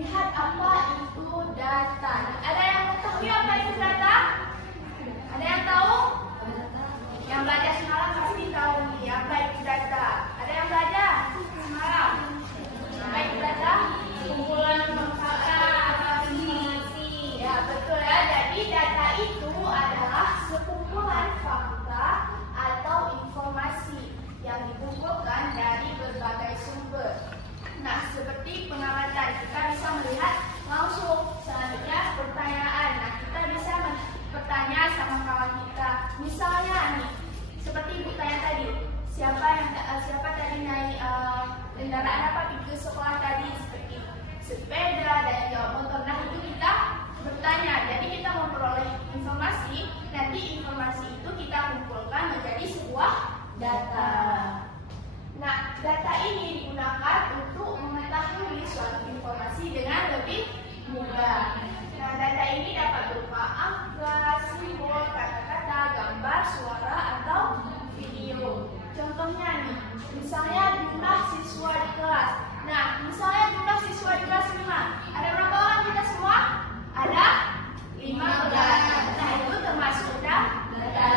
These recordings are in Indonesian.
lihat apa itu data. Ada yang mengetahui apa itu data? Ada yang tahu? Yang belajar semalam pasti tahu nih apa itu data. Ada yang belajar semalam? Apa itu data? Kumpulan fakta atau informasi. Ya betul ya. Jadi data itu adalah sekumpulan fakta atau informasi yang dikumpulkan dari berbagai sumber. Nah, seperti pengamatan, kita bisa melihat langsung. Selanjutnya pertanyaan. Nah, kita bisa bertanya sama kawan kita. Misalnya nih, seperti ibu tanya tadi, siapa tadi naik kendaraan apa pergi ke sekolah tadi, seperti sepeda dan jawab motor. Nah, itu kita bertanya. Jadi kita memperoleh informasi. Nanti informasi itu kita kumpulkan menjadi sebuah data. Nah, data ini digunakan untuk mengetahui suatu informasi dengan lebih mudah. Nah, data ini dapat berupa angka, simbol, kata-kata, gambar, suara, atau video. Contohnya nih, misalnya jumlah siswa di kelas. Nah, misalnya jumlah siswa di kelas 5. Ada berapa orang kita semua? Ada 15. Nah, itu termasuk data.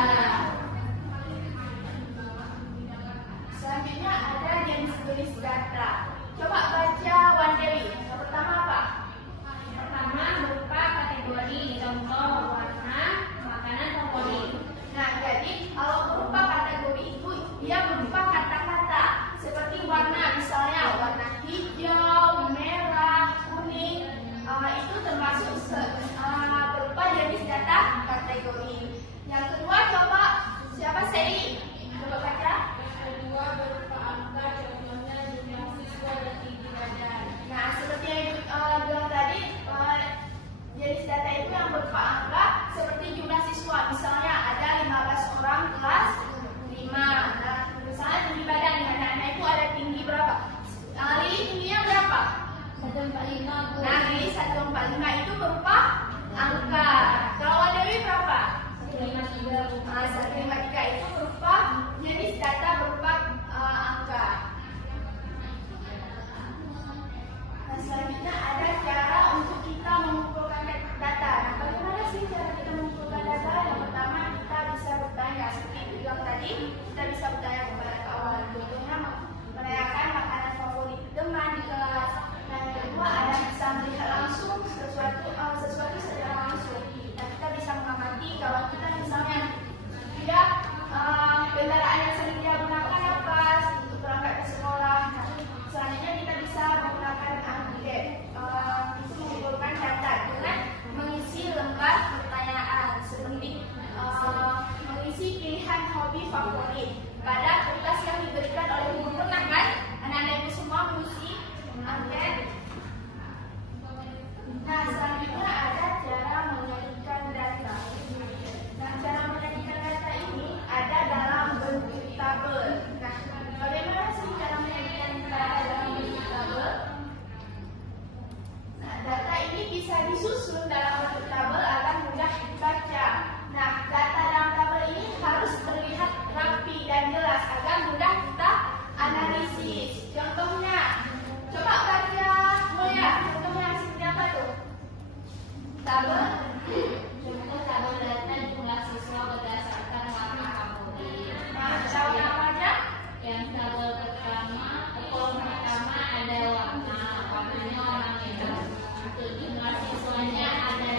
Selanjutnya ada jenis-jenis data. Coba baca Wan Dewi. Yang pertama apa? Pertama berupa kategori, contoh warna, makanan favorit. Nah, jadi kalau berupa kategori itu dia berupa kata-kata. Seperti warna, misalnya warna hijau, merah, kuning. Itu termasuk berupa jenis data kategori. Yang kedua coba siapa Seri? Coba baca. Kedua berupa angka, contohnya jumlah siswa dan tinggi badan. Nah, seperti yang bilang tadi, jenis data itu yang berupa angka seperti jumlah siswa. Misalnya ada 15 orang kelas 5. Nah, misalnya tinggi badan anak-anak itu ada tinggi berapa? Lili tingginya berapa? 145. Nah, Lili 145 itu berupa angka. Kalau Dewi berapa? 153. Nah, 153 itu berupa jenis data berupa angka. Nah, selanjutnya ada cara untuk kita mengumpulkan data. Nah, bagaimana sih cara kita mengumpulkan data? Yang pertama kita bisa bertanya, seperti itu bilang tadi, kita bisa bertanya kepada kawan. Contohnya menanyakan makanan favorit teman di kelas. Nah, yang kedua ada bisa melihat langsung sesuatu secara langsung. Nah, kita bisa mengamati kawan kita misalnya dia kendaraan yang sering dia gunakan apa untuk berangkat ke sekolah. Nah, selanjutnya kita bisa menggunakan angket untuk mengumpulkan data dengan mengisi lembar pertanyaan seperti mengisi pilihan hobi favorit pada kertas yang diberikan oleh guru. Pernah kan anak-anak itu semua mengisi angket? Nah, selanjutnya ada cara menyajikan data. Nah, cara menyajikan data ini ada dalam bentuk tabel. Nah, bagaimana sih cara menyajikan data dalam bentuk tabel? Nah, data ini bisa disusun dalam bentuk tabel agar mudah dibaca. Nah, data dalam tabel ini harus terlihat rapi dan jelas agar mudah kita analisis. Contohnya, coba baca Mulia. Contohnya seperti apa tuh? Tabel. Contoh tabel data jumlah siswa berdasarkan warna favorit. Nah, tabel apa aja? Yang tabel pertama, kolom pertama ada warnanya warna merah. Untuk jumlah siswanya ada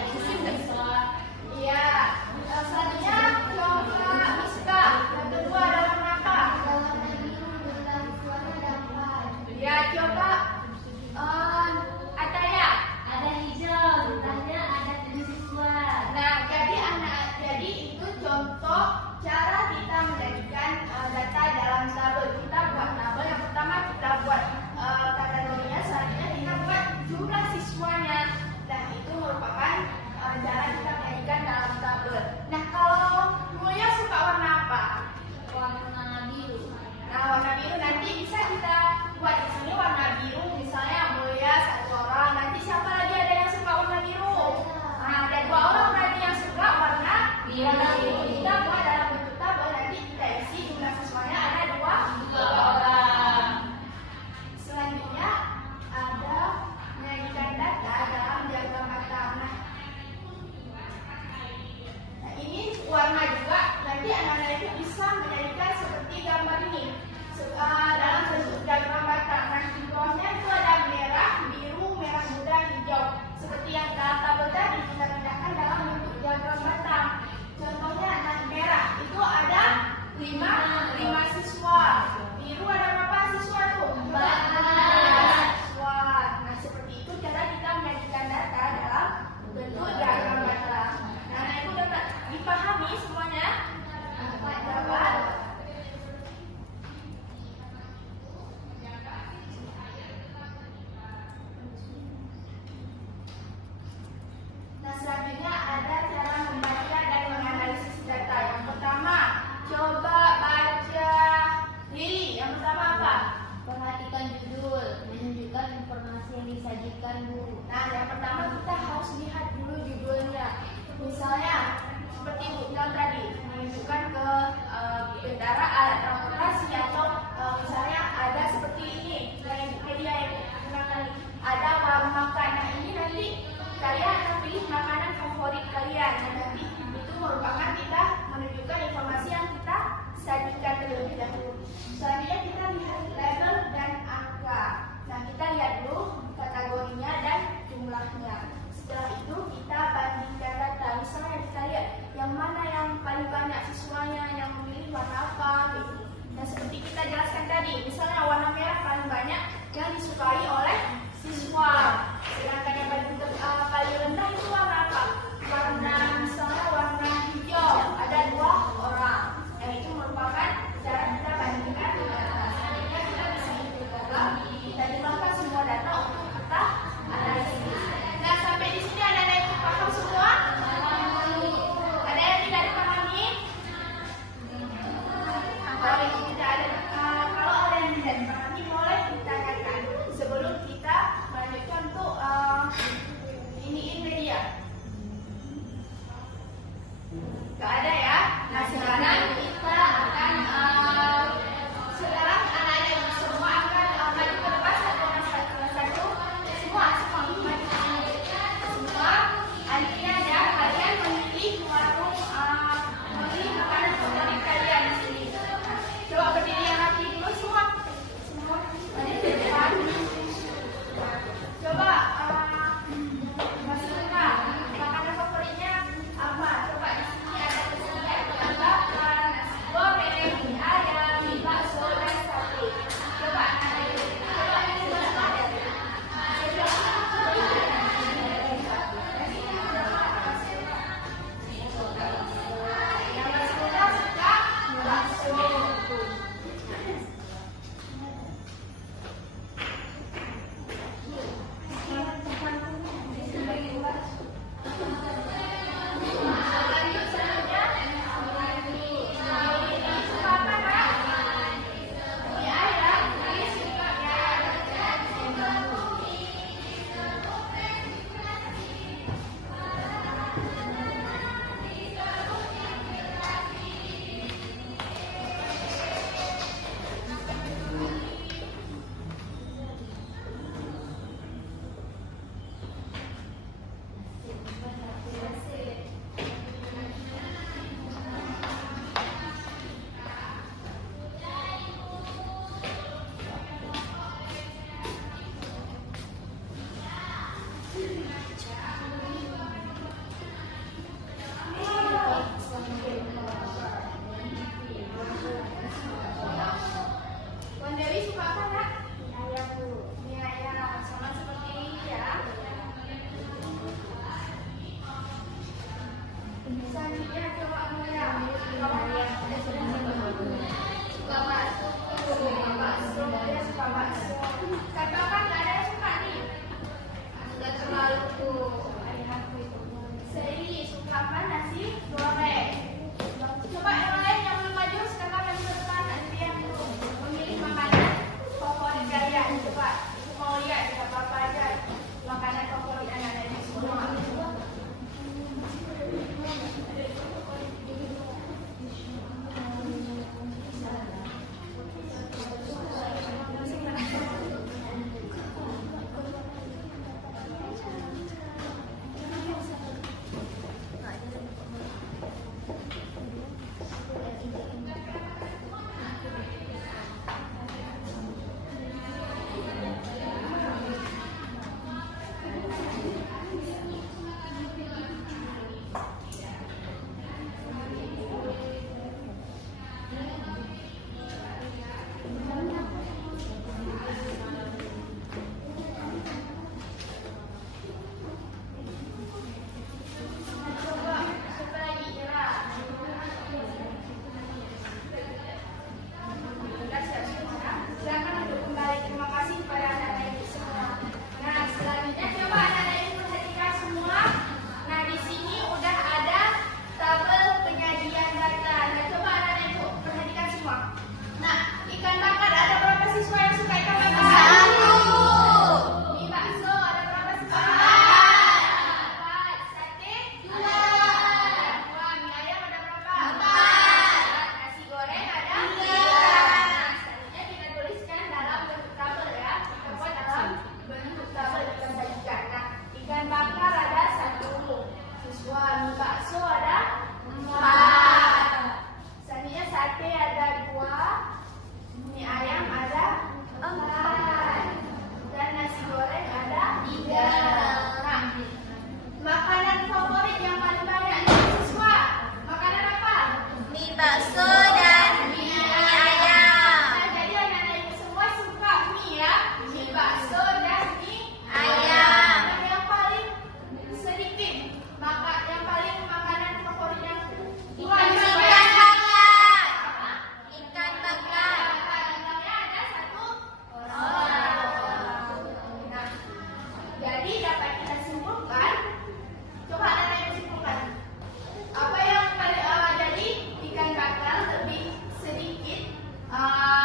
Ah,